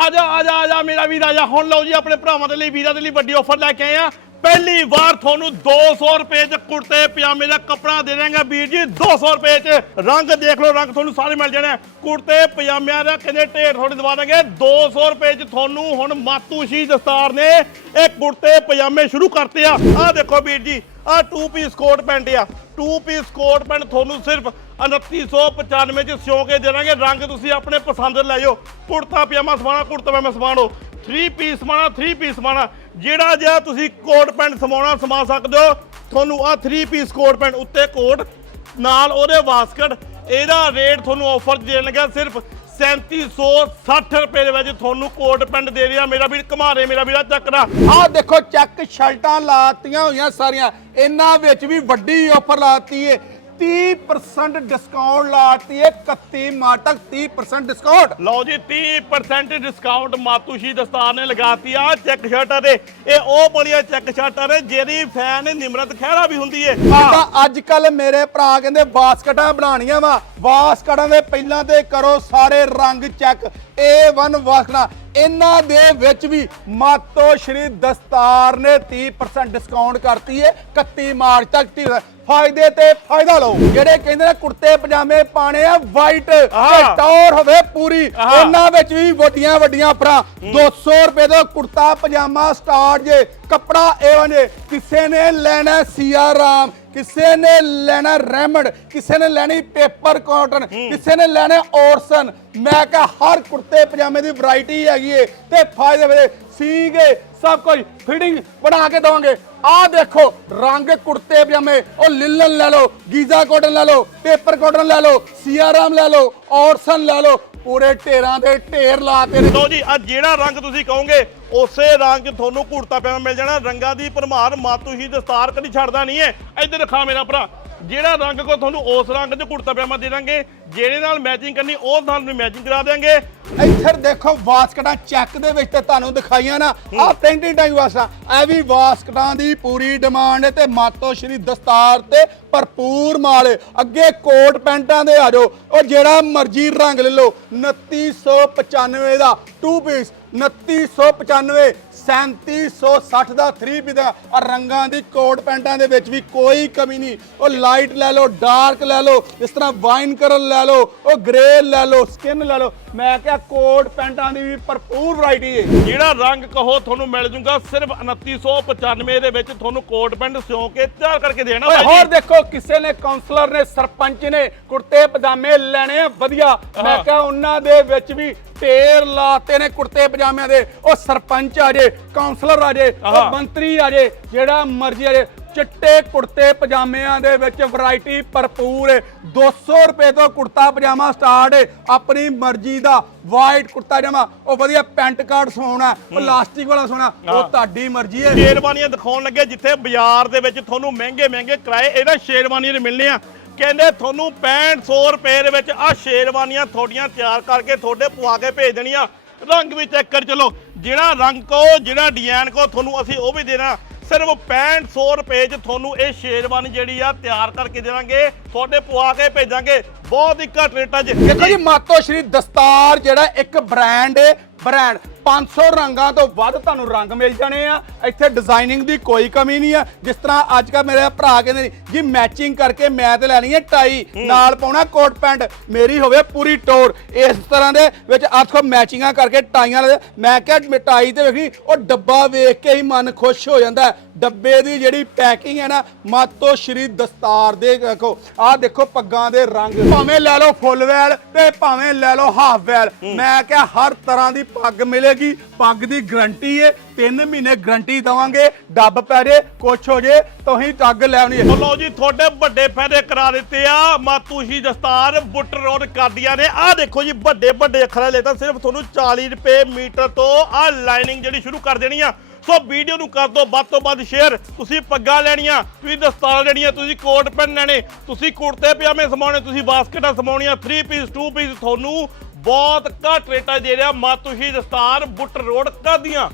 ਆ ਜਾ ਆ ਜਾ ਆ ਜਾ ਮੇਰਾ ਵੀਰ ਆ ਜਾ ਹੁਣ ਲਓ ਜੀ, ਆਪਣੇ ਭਰਾਵਾਂ ਦੇ ਲਈ, ਵੀਰਾਂ ਦੇ ਲਈ ਵੱਡੀ ਆਫਰ ਲੈ ਕੇ ਆਏ ਆ। ਪਹਿਲੀ ਵਾਰ ਤੁਹਾਨੂੰ 200 ਰੁਪਏ ਚ ਕੁੜਤੇ, ਪਜਾਮੇ ਦਾ ਕੱਪੜਾ ਦੇ ਦਾਂਗਾ ਵੀਰ ਜੀ 200 ਰੁਪਏ ਚ ਰੰਗ ਦੇਖ ਲਓ, ਰੰਗ ਤੁਹਾਨੂੰ ਸਾਰੇ ਮਿਲ ਜਾਣੇ। ਆ। ਕੁੜਤੇ, ਪਜਾਮਿਆਂ ਦਾ ਕਹਿੰਦੇ ਢੇਰ ਤੁਹਾਡੇ ਦਵਾ ਦਾਂਗੇ। 200 ਰੁਪਏ ਚ ਤੁਹਾਨੂੰ ਹੁਣ ਮਾਤੂਸ਼ੀ ਦਸਤਾਰ ਨੇ ਇਹ ਕੁੜਤੇ, ਪਜਾਮੇ ਸ਼ੁਰੂ ਕਰਤੇ ਆ। ਆ ਦੇਖੋ ਵੀਰ ਜੀ ਆ 2 ਪੀਸ ਕੋਟ ਪੈਂਟ ਆ। 2 ਪੀਸ ਕੋਟ ਪੈਂਟ ਤੁਹਾਨੂੰ ਸਿਰਫ 2995 ਚ ਸਿਉਂ ਕੇ ਦੇਵਾਂਗੇ ਰੰਗ ਤੁਸੀਂ ਆਪਣੇ ਪਸੰਦ ਲੈ ਜਾਓ ਕੁੜਤਾ, ਪਜਾਮਾ ਸਵਾਣਾ ਕੁੜਤਾ ਪਜਾਮਾ ਸਵਾਣੋ 3 ਪੀਸ ਸਮਾਣਾ 3 ਪੀਸ ਸਮਾਣਾ ਜਿਹੜਾ ਜਿਹਾ ਤੁਸੀਂ ਕੋਟ ਪੈਂਟ ਸਮਾਉਣਾ ਸਮਾ ਸਕਦੇ ਹੋ। ਤੁਹਾਨੂੰ ਆ 3 ਪੀਸ ਕੋਟ ਪੈਂਟ ਉੱਤੇ ਕੋਟ, ਨਾਲ ਉਹਦੇ ਵਾਸਕਟ। ਇਹਦਾ ਰੇਟ ਤੁਹਾਨੂੰ ਆਫਰ ਦੇਣ ਲੱਗਾ ਸਿਰਫ 3760 ਰੁਪਏ ਦੇ ਵਿੱਚ ਤੁਹਾਨੂੰ ਕੋਟ ਪੈਂਟ ਦੇ ਰਿਹਾ ਮੇਰਾ ਵੀਰ ਘਮਾਰੇ, ਮੇਰਾ ਵੀਰਾ ਚੱਕਰਾ ਆਹ ਦੇਖੋ, ਚੈੱਕ ਸ਼ਰਟਾਂ ਲਾਤੀਆਂ ਹੋਈਆਂ ਸਾਰੀਆਂ। ਇਹਨਾਂ ਵਿੱਚ ਵੀ ਵੱਡੀ ਆਫਰ ਲਾਤੀ ਏ। 30% ਡਿਸਕਾਊਂਟ ਲਾਤੀ ਏ 31 ਮਾਰਚ ਤੱਕ 30% ਡਿਸਕਾਊਂਟ ਲਓ ਜੀ 30% ਡਿਸਕਾਊਂਟ ਮਾਤੂਸ਼ੀ ਦਸਤਾਰ ਨੇ ਲਗਾਤੀ ਆ ਚੈੱਕ ਸ਼ਰਟਾਂ ਦੇ। ਇਹ ਉਹ ਬੜੀਆਂ ਚੈੱਕ ਸ਼ਰਟਾਂ ਨੇ ਜਿਹਦੀ ਫੈਨ ਨਿਮਰਤ ਖਹਿਰਾ ਵੀ ਹੁੰਦੀ ਏ। ਤਾਂ ਅੱਜ ਕੱਲ ਮੇਰੇ ਭਰਾ ਕਹਿੰਦੇ ਬਾਸਕਟਾਂ ਬਣਾਉਣੀਆਂ ਵਾ। ਬਾਸਕਟਾਂ ਦੇ ਪਹਿਲਾਂ ਤੇ ਕਰੋ ਸਾਰੇ ਰੰਗ ਚੈੱਕ A1 ਬਾਸਕਟਾਂ। ਇਹਨਾਂ ਦੇ ਵਿੱਚ ਵੀ ਮਾਤੋ ਸ਼੍ਰੀ ਦਸਤਾਰ ਨੇ 30% ਡਿਸਕਾਊਂਟ ਕਰਤੀ ਏ 31 ਮਾਰਚ ਤੱਕ 30% ਫਾਇਦੇ ਤੇ ਫਾਇਦਾ ਲਓ ਜਿਹੜੇ ਕਹਿੰਦੇ ਨੇ ਕੁੜਤੇ ਪਜਾਮੇ ਪਾਣੇ ਆ ਵਾਈਟ ਤੇ। ਟੌਰ ਹੋਵੇ ਪੂਰੀ। ਇਹਨਾਂ ਵਿੱਚ ਵੀ ਵੱਡੀਆਂ ਵੱਡੀਆਂ ਆਫਰਾਂ 200 ਰੁਪਏ ਦਾ ਕੁੜਤਾ ਪਜਾਮਾ ਸਟਾਰਟ ਜੇ ਕੱਪੜਾ ਇਹ ਜੇ ਕਿਸੇ ਨੇ ਲੈਣਾ ਸੀਆ ਰਾਮ ਕਿਸੇ ਨੇ ਲੈਣਾ ਰੈਮਡ ਕਿਸੇ ਨੇ ਲੈਣੀ ਪੇਪਰ ਕਾਟਨ ਕਿਸੇ ਨੇ ਲੈਣਾ ਔਰਸਨ। ਮੈਂ ਕਿਹਾ ਹਰ ਕੁੜਤੇ ਪਜਾਮੇ ਦੀ ਵੈਰਾਈਟੀ ਹੈਗੀ ਏ ਤੇ ਫਾਇਦੇ ਵੇ ਸੀਗੇ ਸਭ ਕੁਝ। ਫਿਟਿੰਗ ਬਣਾ ਕੇ ਦਵਾਂਗੇ। ਆਹ ਦੇਖੋ ਰੰਗ ਕੁੜਤੇ ਪਜਾਮੇ ਉਹ ਲਿਲਨ ਲੈ ਲਓ ਗੀਜ਼ਾ ਕਾਟਨ ਲੈ ਲਓ ਪੇਪਰ ਕਾਟਨ ਲੈ ਲਓ ਸੀਆ ਰਾਮ ਲੈ ਲਓ ਔਰਸਨ ਲੈ ਲਓ ਪੂਰੇ ਢੇਰਾਂ ਦੇ ਢੇਰ ਲਾਤੇ ਨੇ ਲਓ ਜੀ ਆ ਜਿਹੜਾ ਰੰਗ ਤੁਸੀਂ ਕਹੋਗੇ, ਉਸੇ ਰੰਗ ਤੁਹਾਨੂੰ ਕੁੜਤਾ ਪਜਾਮਾ ਮਿਲ ਜਾਣਾ। ਰੰਗਾਂ ਦੀ ਭਰਮਾਰ ਮਾਤੂਸ਼ੀ ਦਸਤਾਰ ਕਦੀ ਛੱਡਦਾ ਨਹੀਂ ਹੈ। ਇੱਧਰ ਦਿਖਾ ਮੇਰਾ ਭਰਾ। ਜਿਹੜਾ ਰੰਗ ਕੋ ਤੁਹਾਨੂੰ ਉਸ ਰੰਗ 'ਚ ਕੁੜਤਾ ਪਜਾਮਾ ਦੇ ਦਾਂਗੇ ਜਿਹੜੇ ਨਾਲ ਮੈਚਿੰਗ ਕਰਨੀ ਉਹ ਤੁਹਾਨੂੰ ਮੈਚਿੰਗ ਕਰਾ ਦੇਾਂਗੇ ਇੱਧਰ ਦੇਖੋ ਵਾਸਕਟਾਂ ਚੈੱਕ ਦੇ ਵਿੱਚ ਤੇ ਤੁਹਾਨੂੰ ਦਿਖਾਈਆਂ ਨਾ ਆਹ ਪ੍ਰਿੰਟਿੰਗ ਟਾਈਮ ਵਾਸਕਟਾਂ ਇਹ ਵੀ ਵਾਸਕਟਾਂ ਦੀ ਪੂਰੀ ਡਿਮਾਂਡ ਹੈ ਤੇ ਮਾਤੋ ਸ਼੍ਰੀ ਦਸਤਾਰ ਤੇ ਭਰਪੂਰ ਮਾਲ ਹੈ। ਅੱਗੇ ਕੋਟ ਪੈਂਟਾਂ ਦੇ ਆ ਜਾਓ ਉਹ ਜਿਹੜਾ ਮਰਜ਼ੀ ਰੰਗ ਲੈ ਲਓ 2995 ਦਾ 2 ਪੀਸ 2995 3760 ਦਾ 3 ਪੀਸ ਦਾ ਔਰ ਰੰਗਾਂ ਦੀ ਕੋਟ ਪੈਂਟਾਂ ਦੇ ਵਿੱਚ ਵੀ ਕੋਈ ਕਮੀ ਨਹੀਂ। ਉਹ ਲਾਈਟ ਲੈ ਲਓ ਡਾਰਕ ਲੈ ਲਓ, ਇਸ ਤਰ੍ਹਾਂ ਵਾਈਨ ਕਲਰ ਲੈ ਲਓ, ਉਹ ਗ੍ਰੇ ਲੈ ਲਓ ਸਕਿਨ ਲੈ ਲਓ। ਮੈਂ ਕਿਹਾ ਕੋਟ ਪੈਂਟਾਂ ਦੀ ਵੀ ਭਰਪੂਰ ਵੈਰਾਈਟੀ ਹੈ ਜਿਹੜਾ ਰੰਗ ਕਹੋ ਤੁਹਾਨੂੰ ਮਿਲ ਜੂਗਾ ਸਿਰਫ 2995 ਦੇ ਵਿੱਚ ਤੁਹਾਨੂੰ ਕੋਟ ਪੈਂਟ ਸਿਉਂ ਕੇ ਤਿਆਰ ਕਰਕੇ ਦੇਣਾ ਓਏ ਹੋਰ। ਦੇਖੋ ਕਿਸੇ ਨੇ ਕਾਉਂਸਲਰ ਨੇ ਸਰਪੰਚ ਨੇ ਕੁੜਤੇ ਪਜਾਮੇ ਲੈਣੇ ਆ ਵਧੀਆ ਮੈਂ। ਕਿਹਾ ਉਹਨਾਂ ਦੇ ਵਿੱਚ ਵੀ ਢੇਰ ਲਾਤੇ ਨੇ ਕੁੜਤੇ ਪਜਾਮਿਆਂ ਦੇ ਉਹ ਸਰਪੰਚ ਆ ਜੇ ਕਾਉਂਸਲਰ ਆ ਜੇ। ਉਹ ਮੰਤਰੀ ਆ ਜੇ ਜਿਹੜਾ ਮਰਜ਼ੀ ਆ ਜੇ ਚਿੱਟੇ ਕੁੜਤੇ ਪਜਾਮਿਆਂ ਦੇ ਵਿੱਚ ਵੈਰਾਈਟੀ ਭਰਪੂਰ ਹੈ। 200 ਰੁਪਏ ਤੋਂ ਕੁੜਤਾ ਪਜਾਮਾ ਸਟਾਰਟ ਆਪਣੀ ਮਰਜ਼ੀ ਦਾ ਵਾਈਟ ਕੁੜਤਾ ਪਜਾਮਾ। ਉਹ ਵਧੀਆ ਪੈਂਟ ਕਾਰਡ ਸਵਾਉਣਾ ਉਹ ਲਾਸਟਿਕ ਵਾਲਾ ਸਵਾਉਣਾ ਉਹ। ਤੁਹਾਡੀ ਮਰਜ਼ੀ ਹੈ। ਸ਼ੇਰਵਾਨੀਆਂ ਦਿਖਾਉਣ ਲੱਗੇ ਜਿੱਥੇ ਬਾਜ਼ਾਰ ਦੇ ਵਿੱਚ ਤੁਹਾਨੂੰ ਮਹਿੰਗੇ ਮਹਿੰਗੇ ਕਿਰਾਏ ਇਹਨਾਂ ਸ਼ੇਰਵਾਨੀਆਂ ਦੇ ਮਿਲਨੇ ਆ। ਕਹਿੰਦੇ ਤੁਹਾਨੂੰ 6500 ਰੁਪਏ ਦੇ ਵਿੱਚ ਆ ਸ਼ੇਰਵਾਨੀਆਂ ਤੁਹਾਡੀਆਂ ਤਿਆਰ ਕਰਕੇ ਤੁਹਾਡੇ ਪਵਾ ਕੇ ਭੇਜ ਦੇਣੀਆਂ। ਰੰਗ ਵੀ ਚੈੱਕ ਕਰ ਚਲੋ। ਜਿਹੜਾ ਰੰਗ ਕੋ ਜਿਹੜਾ ਡਿਜ਼ਾਈਨ ਕੋ ਤੁਹਾਨੂੰ ਅਸੀਂ ਉਹ ਵੀ ਦੇਣਾ। ਸਿਰਫ 6500 ਰੁਪਏ 'ਚ ਤੁਹਾਨੂੰ ਇਹ ਸ਼ੇਰਵਾਨੀ ਜਿਹੜੀ ਆ ਤਿਆਰ ਕਰਕੇ ਦੇਵਾਂਗੇ। ਤੁਹਾਡੇ ਪਵਾ ਕੇ ਭੇਜਾਂਗੇ। ਬਹੁਤ ਹੀ ਘੱਟ ਰੇਟਾਂ 'ਚ। ਦੇਖੋ ਜੀ, ਮਾਤੋ ਸ਼੍ਰੀ ਦਸਤਾਰ ਜਿਹੜਾ ਇੱਕ ਬ੍ਰਾਂਡ ਹੈ ਬ੍ਰਾਂਡ 500 ਰੰਗਾਂ ਤੋਂ ਵੱਧ ਤੁਹਾਨੂੰ ਰੰਗ ਮਿਲ ਜਾਣੇ ਆ। ਇੱਥੇ ਡਿਜ਼ਾਈਨਿੰਗ ਦੀ ਕੋਈ ਕਮੀ ਨਹੀਂ ਆ। ਜਿਸ ਤਰ੍ਹਾਂ ਅੱਜ ਕੱਲ੍ਹ ਮੇਰੇ ਭਰਾ ਕਹਿੰਦੇ ਨੇ ਜੀ ਮੈਚਿੰਗ ਕਰਕੇ ਮੈਂ ਤੇ ਲੈਣੀ ਹੈ ਟਾਈ ਨਾਲ ਪਾਉਣਾ ਕੋਟ ਪੈਂਟ ਮੇਰੀ ਹੋਵੇ ਪੂਰੀ ਟੋਰ ਇਸ ਤਰ੍ਹਾਂ ਦੇ ਵਿੱਚ ਆਖੋ ਮੈਚਿੰਗਾਂ ਕਰਕੇ ਟਾਈਆਂ ਮੈਂ ਕਿਹਾ ਮਿਟਾਈ ਤੇ ਵੇਖੀ ਉਹ ਡੱਬਾ ਵੇਖ ਕੇ ਹੀ ਮਨ ਖੁਸ਼ ਹੋ ਜਾਂਦਾ। ਡੱਬੇ ਦੀ ਜਿਹੜੀ ਪੈਕਿੰਗ ਹੈ ਨਾ ਮਾਤੋ ਸ਼੍ਰੀ ਦਸਤਾਰ ਦੇ ਦੇਖੋ ਆਹ ਦੇਖੋ ਪੱਗਾਂ ਦੇ ਰੰਗ। ਭਾਵੇਂ ਲੈ ਲਓ ਫੁੱਲ ਵੈਲ ਤੇ ਭਾਵੇਂ ਲੈ ਲਓ ਹਾਫ ਵੈਲ ਮੈਂ ਕਿਹਾ ਹਰ ਤਰ੍ਹਾਂ ਦੀ ਪੱਗ ਮਿਲੇਗੀ ਪੱਗ ਦੀ ਗਰੰਟੀ ਹੈ 3 ਮਹੀਨੇ ਗਰੰਟੀ ਦਵਾਂਗੇ, ਡੱਬ ਪੈ ਜੇ, ਕੁਛ ਹੋ ਜੇ ਤੁਸੀਂ ਟੱਗ ਲੈ ਆਉਣੀ ਹੈ ਲਓ ਜੀ, ਤੁਹਾਡੇ ਵੱਡੇ ਫਾਇਦੇ ਕਰਾ ਦਿੱਤੇ ਆ ਮਾਤੂਸ਼ੀ ਦਸਤਾਰ, ਬੁੱਟ ਰੋਡ ਕਾਦੀਆਂ ਨੇ। ਆਹ ਦੇਖੋ ਜੀ, ਵੱਡੇ ਵੱਡੇ ਅੱਖਰਾਂ ਲੈ ਸਿਰਫ ਤੁਹਾਨੂੰ 40 ਰੁਪਏ ਮੀਟਰ ਤੋਂ ਆਹ ਲਾਈਨਿੰਗ ਜਿਹੜੀ ਸ਼ੁਰੂ ਕਰ ਦੇਣੀ ਆ। ਸੋ ਵੀਡੀਓ ਨੂੰ ਕਰ ਦਿਓ, ਵੱਧ ਤੋਂ ਵੱਧ ਸ਼ੇਅਰ। ਤੁਸੀਂ ਪੱਗਾਂ ਲੈਣੀਆਂ, ਤੁਸੀਂ ਦਸਤਾਰਾਂ ਲੈਣੀਆਂ, ਤੁਸੀਂ ਕੋਟ ਪੈਨ ਲੈਣੇ, ਤੁਸੀਂ ਕੁੜਤੇ, ਪਜਾਮੇ ਸਮਾਉਣੇ, ਤੁਸੀਂ ਬਾਸਕਟਾਂ ਸਮਾਉਣੀਆਂ 3 ਪੀਸ 2 ਪੀਸ ਤੁਹਾਨੂੰ ਬਹੁਤ ਘੱਟ ਰੇਟਾਂ 'ਚ ਦੇ ਰਿਹਾ ਮਾਤੂਸ਼ੀ ਦਸਤਾਰ ਬੁੱਟ ਰੋਡ ਕਾਦੀਆਂ।